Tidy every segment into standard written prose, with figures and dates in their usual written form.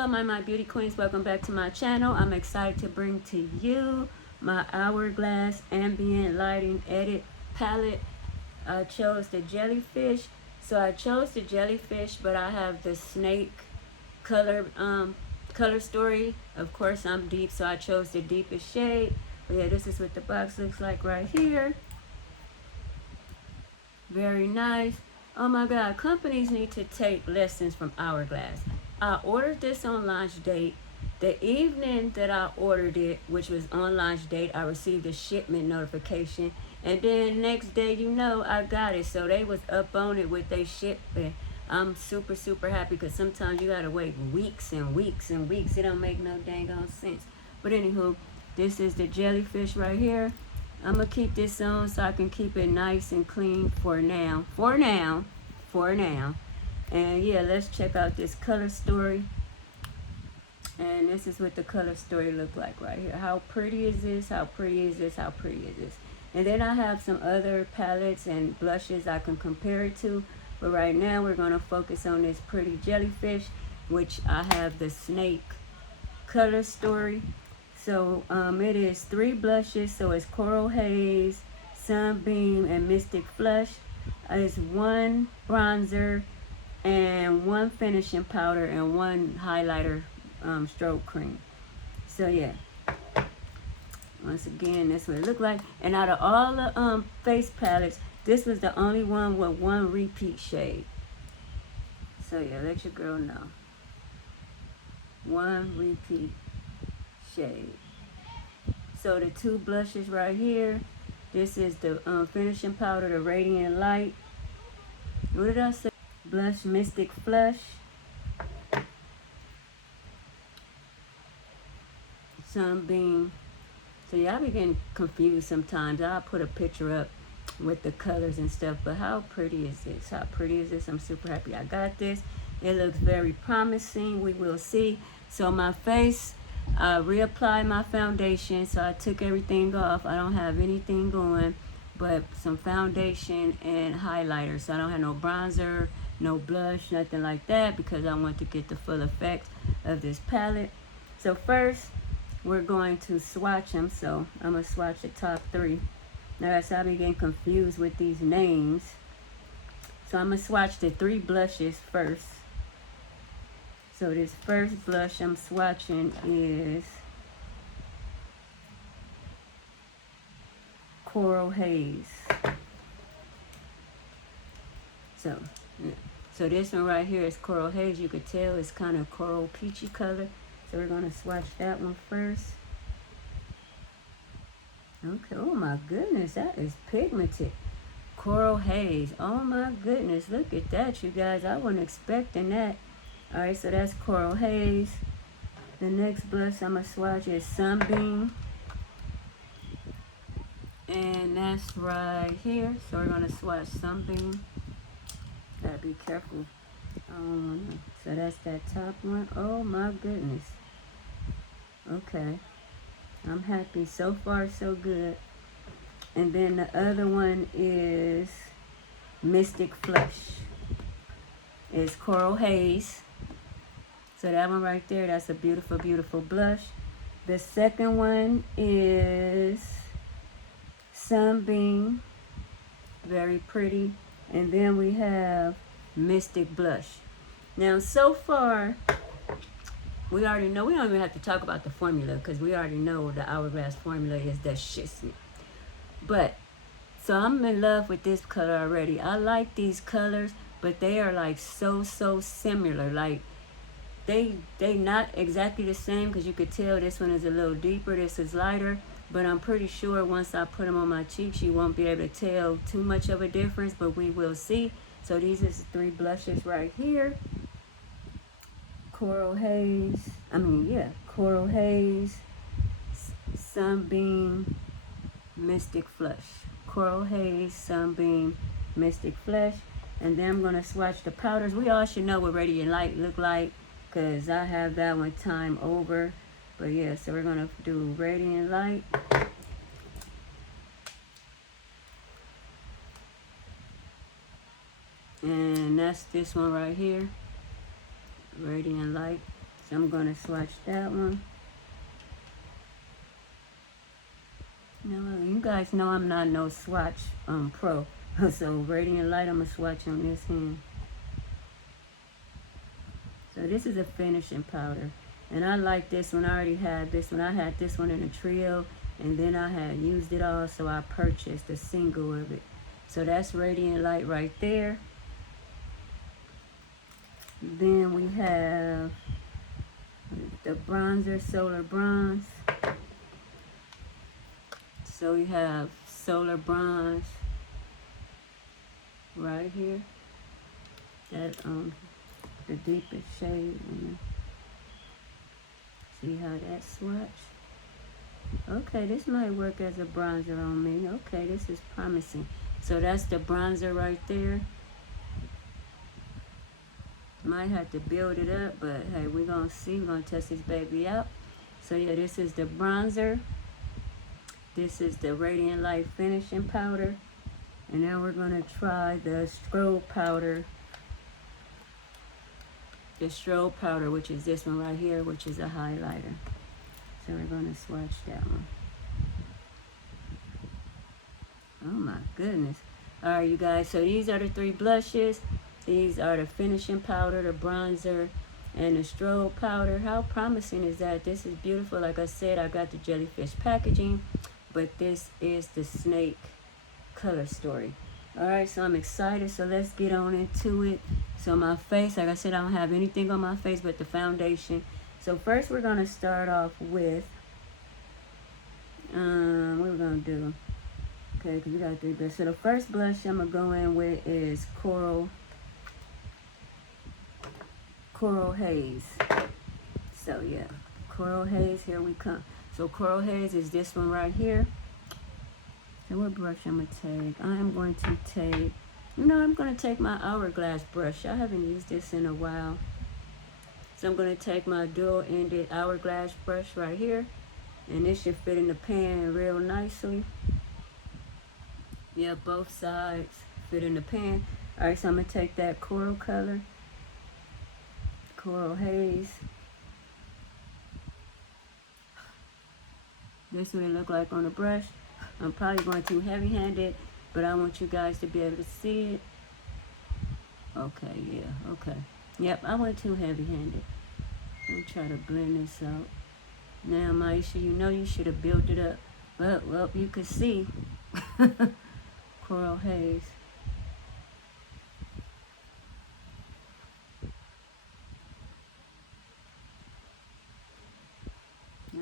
Hello my beauty queens, welcome back to my channel. I'm excited to bring to you my Hourglass Ambient Lighting Edit Palette. I chose the jellyfish. So I chose the jellyfish, but I have the snake color story. Of course I'm deep, so I chose the deepest shade. But yeah, this is what the box looks like right here. Very nice. Oh my god, companies need to take lessons from Hourglass. I ordered this on launch date. The evening that I ordered it, which was on launch date, I received a shipment notification. And then next day, you know, I got it. So they was up on it with their shipment. I'm super happy because sometimes you gotta wait weeks and weeks and weeks. It don't make no dang on sense. But anywho, this is the jellyfish right here. I'm gonna keep this on so I can keep it nice and clean for now. For now. And yeah, let's check out this color story. And this is what the color story look like right here. How pretty is this? How pretty is this? How pretty is this? And then I have some other palettes and blushes I can compare it to. But right now we're gonna focus on this pretty jellyfish, which I have the snake color story. So it is 3 blushes. So it's Coral Haze, Sunbeam, and Mystic Flush. It's 1 bronzer and 1 finishing powder and 1 highlighter stroke cream. So yeah, once again, that's what it looked like. And out of all the face palettes, this was the only one with 1 repeat shade. So yeah, let your girl know. 1 repeat shade. So the 2 blushes right here, this is the finishing powder, the Radiant Light. What did I say? Blush Mystic Flush. Sunbeam. So y'all be getting confused sometimes. I'll put a picture up with the colors and stuff, but how pretty is this? How pretty is this? I'm super happy I got this. It looks very promising. We will see. So my face, I reapplied my foundation, so I took everything off. I don't have anything going but some foundation and highlighter. So I don't have no bronzer, no blush, nothing like that, because I want to get the full effect of this palette. So first, we're going to swatch them. So I'm going to swatch the top 3. Now, guys, I be getting confused with these names. So I'm going to swatch the 3 blushes first. So this first blush I'm swatching is Coral Haze. So this one right here is Coral Haze. You could tell it's kind of coral peachy color. So we're going to swatch that one first. Okay, oh my goodness, that is pigmented. Coral Haze, oh my goodness, look at that, you guys. I wasn't expecting that. All right, so that's Coral Haze. The next blush I'm going to swatch is Sunbeam. And that's right here. So we're going to swatch Sunbeam. Gotta be careful. So that's that top one. Oh my goodness. Okay. I'm happy. So far, so good. And then the other one is Mystic Flush. It's Coral Haze. So that one right there, that's a beautiful, beautiful blush. The second one is Sunbeam. Very pretty. And then we have Mystic Blush. Now, so far, we already know, we don't even have to talk about the formula because we already know the Hourglass formula is the shit. But, so I'm in love with this color already. I like these colors, but they are like so similar. Like, they not exactly the same because you could tell this one is a little deeper, this is lighter. But I'm pretty sure once I put them on my cheeks, you won't be able to tell too much of a difference, but we will see. So these is the 3 blushes right here. Coral Haze, Coral Haze, Sunbeam, Mystic Flush. Coral Haze, Sunbeam, Mystic Flush. And then I'm going to swatch the powders. We all should know what Radiant Light look like because I have that one time over. But yeah, so we're going to do Radiant Light. And that's this one right here. Radiant Light. So I'm going to swatch that one. Now, you guys know I'm not no swatch pro. So Radiant Light, I'm going to swatch on this hand. So this is a finishing powder. And I like this one. I already had this one. I had this one in a trio. And then I had used it all. So I purchased a single of it. So that's Radiant Light right there. Then we have the bronzer, Solar Bronze. So we have Solar Bronze right here. That the deepest shade. See how that swatch? Okay, this might work as a bronzer on me. Okay, this is promising. So that's the bronzer right there. Might have to build it up, but hey, we're gonna see. We're gonna test this baby out. So yeah, this is the bronzer. This is the Radiant Light finishing powder. And now we're gonna try the strobe powder. The strobe powder, which is this one right here, which is a highlighter. So we're gonna swatch that one. Oh my goodness. All right, you guys, so these are the 3 blushes. These are the finishing powder, the bronzer, and the strobe powder. How promising is that? This is beautiful. Like I said, I got the jellyfish packaging, but this is the snake color story. All right, so I'm excited. So let's get on into it. So my face, like I said, I don't have anything on my face but the foundation. So first we're going to start off with, what we're going to do? Okay, because we got 3 brushes. So the first blush I'm going to go in with is Coral Haze. So yeah, Coral Haze, here we come. So Coral Haze is this one right here. So what brush I'm going to take? I am going to take, I'm going to take my Hourglass brush. I haven't used this in a while. So I'm going to take my dual-ended Hourglass brush right here. And this should fit in the pan real nicely. Yeah, both sides fit in the pan. All right, so I'm going to take that coral color. Coral Haze. This is what it look like on the brush. I'm probably going too heavy-handed, but I want you guys to be able to see it. Okay, yeah, okay. Yep, I went too heavy-handed. I'm trying to blend this out. Now, Maisha, you should have built it up. But, well, you could see. Coral Haze.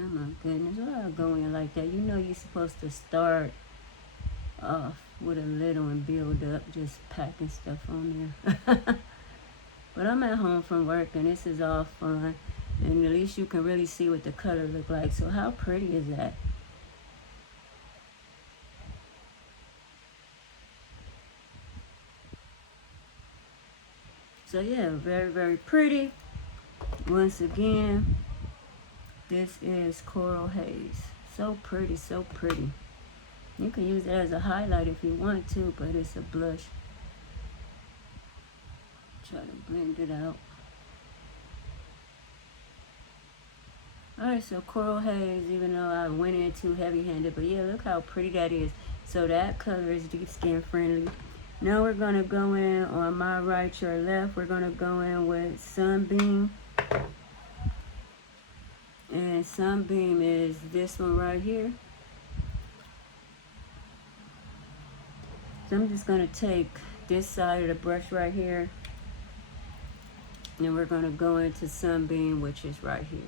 Oh my goodness, why I go in like that? You know you're supposed to start off with a little and build up, just packing stuff on there. But I'm at home from work and this is all fun. And at least you can really see what the color look like. So how pretty is that? So yeah, very, very pretty. Once again, this is Coral Haze. So pretty, so pretty. You can use it as a highlight if you want to, but it's a blush. Try to blend it out. Alright, so Coral Haze, even though I went in too heavy-handed, but yeah, look how pretty that is. So that color is deep skin friendly. Now we're going to go in on my right, your left. We're going to go in with Sunbeam. And Sunbeam is this one right here. So I'm just going to take this side of the brush right here. And we're going to go into Sunbeam, which is right here.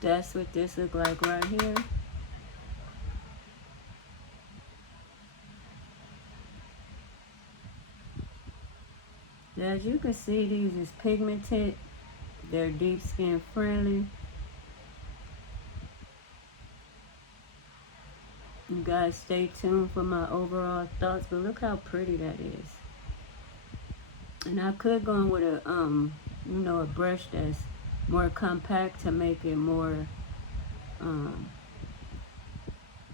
That's what this look like right here. As you can see, these is pigmented. They're deep skin friendly. You guys stay tuned for my overall thoughts, but look how pretty that is. And I could go in with a a brush that's more compact to make it more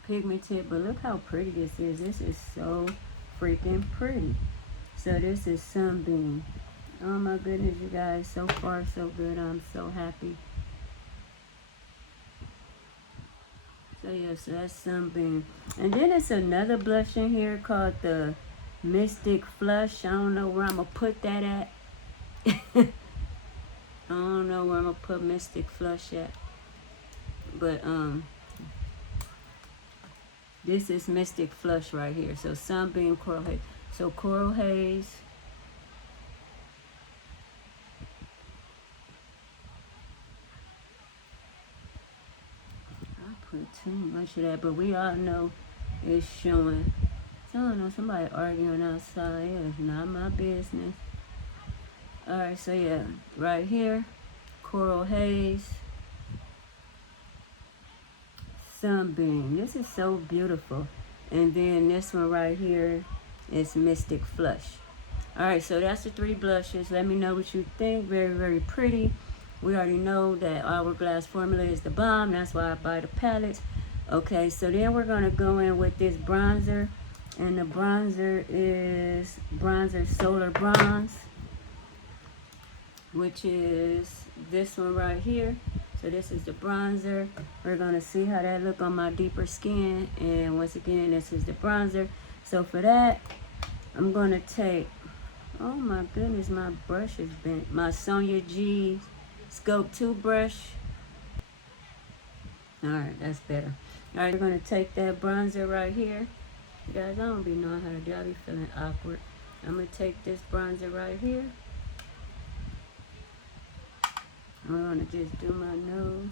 pigmented, but look how pretty this is. This is so freaking pretty. So this is Sunbeam. Oh my goodness, you guys, so far so good. I'm so happy. So yeah, so that's Sunbeam. And then it's another blush in here called the Mystic Flush. I don't know where I'm gonna put that at. I don't know where I'm gonna put Mystic Flush at. But this is Mystic Flush right here. So Sunbeam, Coral Haze. So Coral Haze. I put too much of that, but we all know it's showing. So I don't know, somebody arguing outside. It's not my business. Alright, so yeah, right here, Coral Haze, Sunbeam. This is so beautiful. And then this one right here is Mystic Flush. Alright, so that's the 3 blushes. Let me know what you think. Very, very pretty. We already know that Hourglass formula is the bomb. That's why I buy the palettes. Okay, so then we're going to go in with this bronzer. And the bronzer is Bronzer Solar Bronze, which is this one right here. So this is the bronzer. We're going to see how that look on my deeper skin. And once again, this is the bronzer. So for that, I'm going to take, oh my goodness, my brush is bent. My Sonia G Scope 2 brush. Alright, that's better. Alright, we're going to take that bronzer right here. You guys, I don't be knowing how to do it. I be feeling awkward. I'm going to take this bronzer right here. I'm going to just do my nose.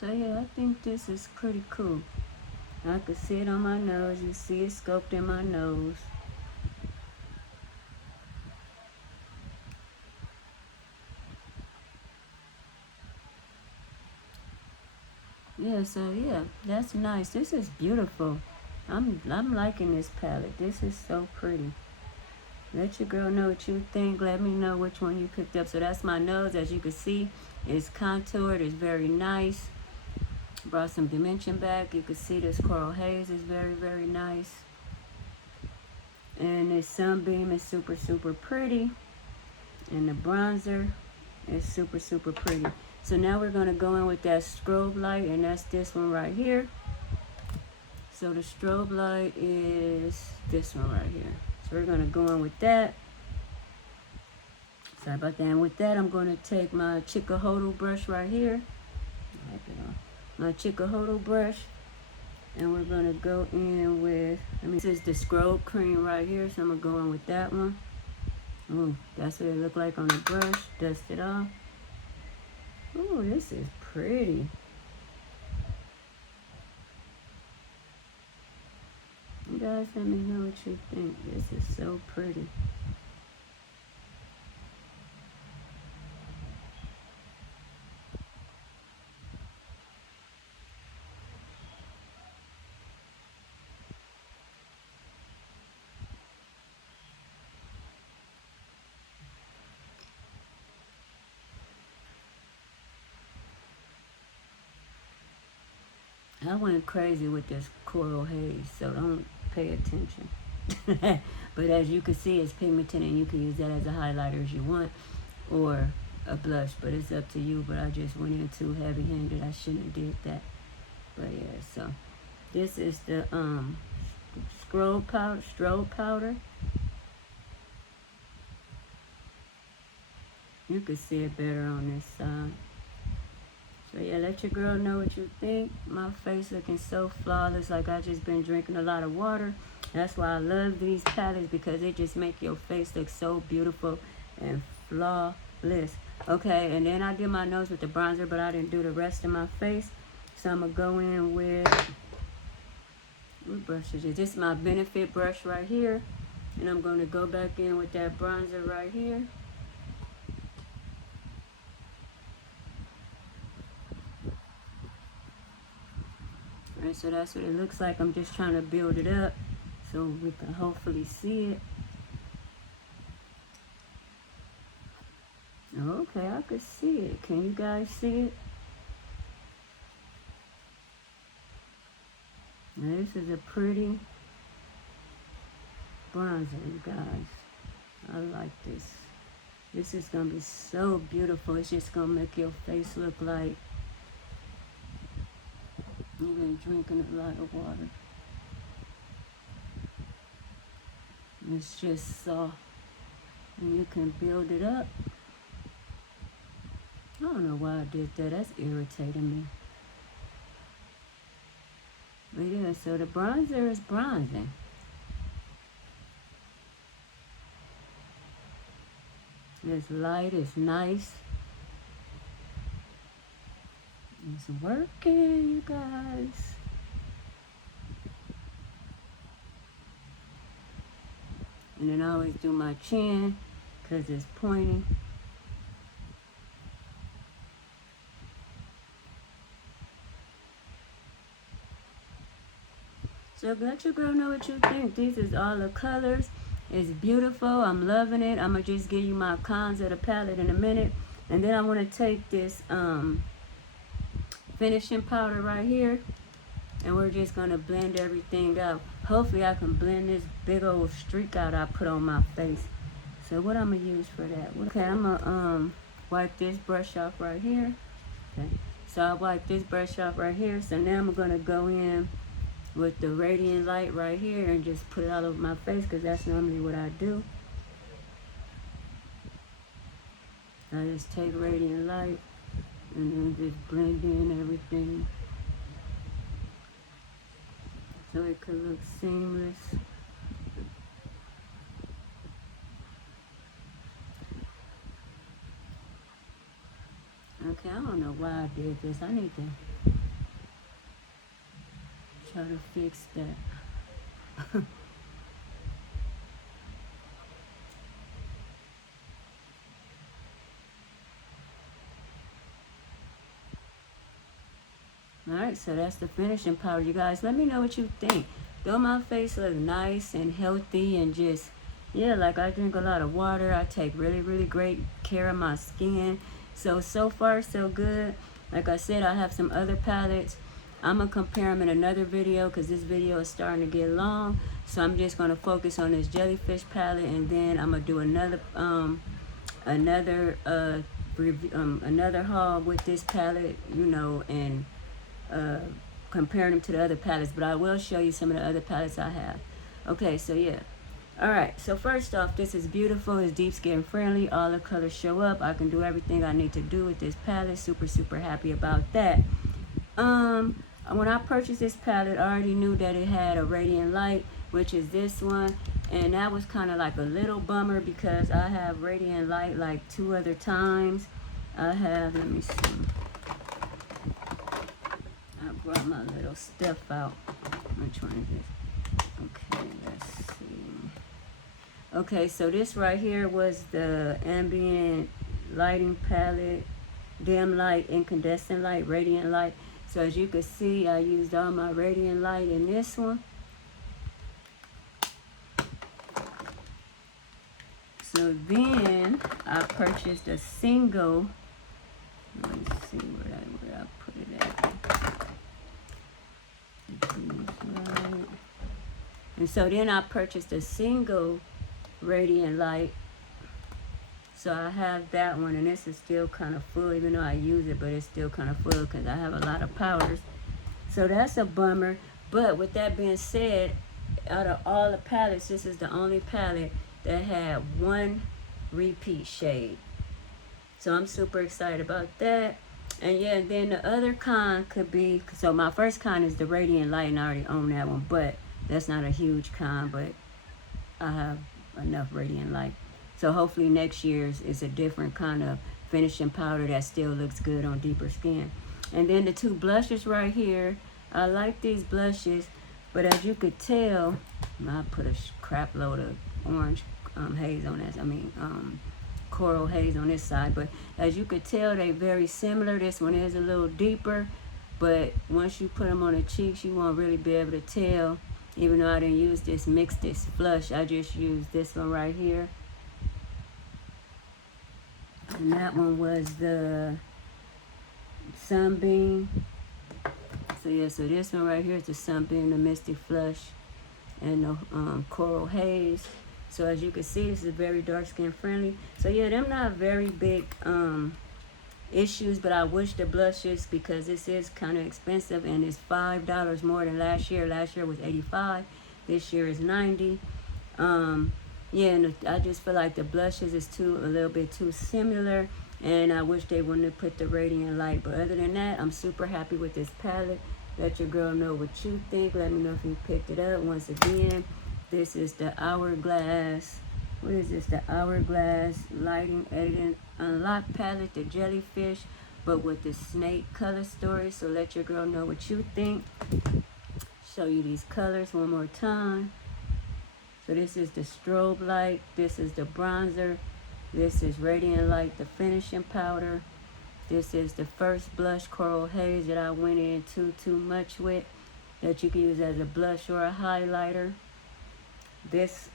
So yeah, I think this is pretty cool. I can see it on my nose. You see it scoped in my nose. Yeah, so yeah, that's nice. This is beautiful. I'm liking this palette. This is so pretty. Let your girl know what you think. Let me know which one you picked up. So that's my nose. As you can see, it's contoured. It's very nice. Brought some dimension back. You can see this Coral Haze is very, very nice. And this Sunbeam is super, super pretty. And the bronzer is super, super pretty. So now we're going to go in with that strobe light. And that's this one right here. So the strobe light is this one right here. So we're going to go in with that. Sorry about that. And with that, I'm going to take my Chikuhodo brush right here. My Chikuhodo brush. And we're going to go in with, this is the scrub cream right here. So I'm going to go in with that one. Ooh, that's what it look like on the brush. Dust it off. Ooh, this is pretty. You guys let me know what you think. This is so pretty. I went crazy with this Coral Haze, so don't pay attention. But as you can see, it's pigmented, and you can use that as a highlighter as you want, or a blush, but it's up to you. But I just went in too heavy-handed. I shouldn't have did that. But yeah, so this is the strobe powder. You can see it better on this side. So yeah, let your girl know what you think. My face looking so flawless, like I just been drinking a lot of water. That's why I love these palettes, because they just make your face look so beautiful and flawless. Okay, and then I did my nose with the bronzer, but I didn't do the rest of my face. So I'm gonna go in with, what brush is it? This is my Benefit brush right here. And I'm gonna go back in with that bronzer right here. Alright, so that's what it looks like. I'm just trying to build it up so we can hopefully see it. Okay, I can see it. Can you guys see it? Now this is a pretty bronzer, you guys. I like this. This is gonna be so beautiful. It's just gonna make your face look like you've been drinking a lot of water. It's just soft, and you can build it up. I don't know why I did that. That's irritating me. But yeah, so the bronzer is bronzing. It's light, it's nice. It's working, you guys. And then I always do my chin because it's pointy. So let your girl know what you think. This is all the colors. It's beautiful. I'm loving it. I'm going to just give you my cons of the palette in a minute. And then I want to take this finishing powder right here. And we're just going to blend everything out. Hopefully I can blend this big old streak out I put on my face. So what I'm going to use for that? Okay, I'm going to wipe this brush off right here. Okay, so I wipe this brush off right here. So now I'm going to go in with the radiant light right here and just put it all over my face because that's normally what I do. I just take radiant light and then just blend in everything so it could look seamless. Okay, I don't know why I did this. I need to try to fix that. Alright, so that's the finishing powder, you guys. Let me know what you think. Don't my face look nice and healthy and just, yeah, like I drink a lot of water. I take really, really great care of my skin. So far, so good. Like I said, I have some other palettes. I'm going to compare them in another video because this video is starting to get long. So I'm just going to focus on this jellyfish palette, and then I'm going to do another another haul with this palette, you know, and comparing them to the other palettes. But I will show you some of the other palettes I have. Okay, so yeah. Alright, so first off, this is beautiful. It's deep skin friendly. All the colors show up. I can do everything I need to do with this palette. Super, super happy about that. When I purchased this palette, I already knew that it had a radiant light, which is this one, and that was kind of like a little bummer because I have radiant light like 2 other times. I have, let me see, I brought my little stuff out. Which one is this? Okay, let's see. Okay, so this right here was the ambient lighting palette, dim light, incandescent light, radiant light. So as you can see, I used all my radiant light in this one. So then I purchased a single, let me see where I put it at. Right. And so then I purchased a single radiant light. So I have that one, and this is still kind of full, even though I use it, but it's still kind of full because I have a lot of powders. So that's a bummer. But with that being said, out of all the palettes, this is the only palette that had 1 repeat shade. So I'm super excited about that. And yeah, then the other con could be, so my first con is the radiant light, and I already own that one, but that's not a huge con, but I have enough radiant light. So hopefully next year's is a different kind of finishing powder that still looks good on deeper skin. And then the 2 blushes right here. I like these blushes, but as you could tell, I put a crap load of orange haze on this. Coral haze on this side. But as you could tell, they're very similar. This one is a little deeper. but once you put them on the cheeks, you won't really be able to tell. Even though I didn't use this Mix This Flush, I just used this one right here. And that one was the Sunbeam. So yeah, so this one right here is the Sunbeam, the Mystic Flush, and the Coral Haze. So as you can see, this is very dark skin friendly. So yeah, them not very big issues, but I wish the blushes, because this is kind of expensive and it's $5 more than last year. Last year was $85, this year is $90. Yeah, and I just feel like the blushes is a little bit too similar, and I wish they wouldn't have put the Radiant Light. But other than that, I'm super happy with this palette. Let your girl know what you think. Let me know if you picked it up. Once again, this is the Hourglass. What is this? The Hourglass Lighting Editing Unlock Palette, the Jellyfish, but with the snake color story. So let your girl know what you think. Show you these colors one more time. So this is the Strobe Light. This is the Bronzer. This is Radiant Light, the Finishing Powder. This is the first blush, Coral Haze, that I went into too much with, that you can use as a blush or a highlighter. This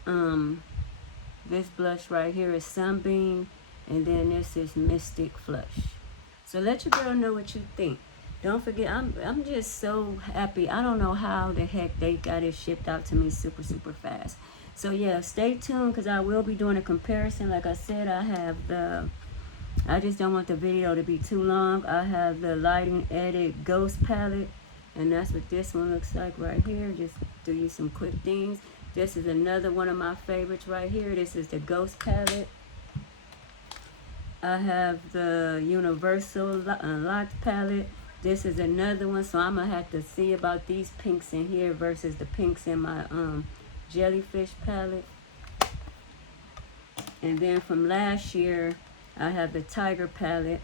blush right here is Sunbeam, and then this is Mystic Flush. So let your girl know what you think. Don't forget, I'm just so happy. I don't know how the heck they got it shipped out to me super fast. So yeah, stay tuned, because I will be doing a comparison. Like I said, I just don't want the video to be too long. I have the Lighting Edit Ghost Palette, and that's what this one looks like right here. Just do you some quick things. This is another one of my favorites right here. This is the Ghost Palette. I have the Universal Unlocked Palette. This is another one, so I'm going to have to see about these pinks in here versus the pinks in my Jellyfish palette. And then from last year, I have the Tiger palette.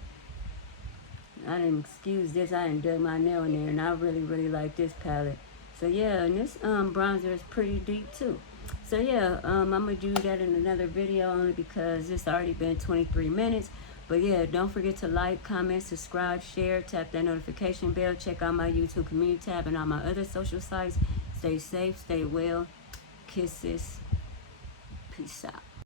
I didn't excuse this. I didn't dug my nail in there, and I really like this palette. So yeah, and this bronzer is pretty deep too. So yeah, I'm gonna do that in another video, only because it's already been 23 minutes. But yeah, don't forget to like, comment, subscribe, share, tap that notification bell, check out my YouTube community tab and all my other social sites. Stay safe, stay well. Kisses. Peace out.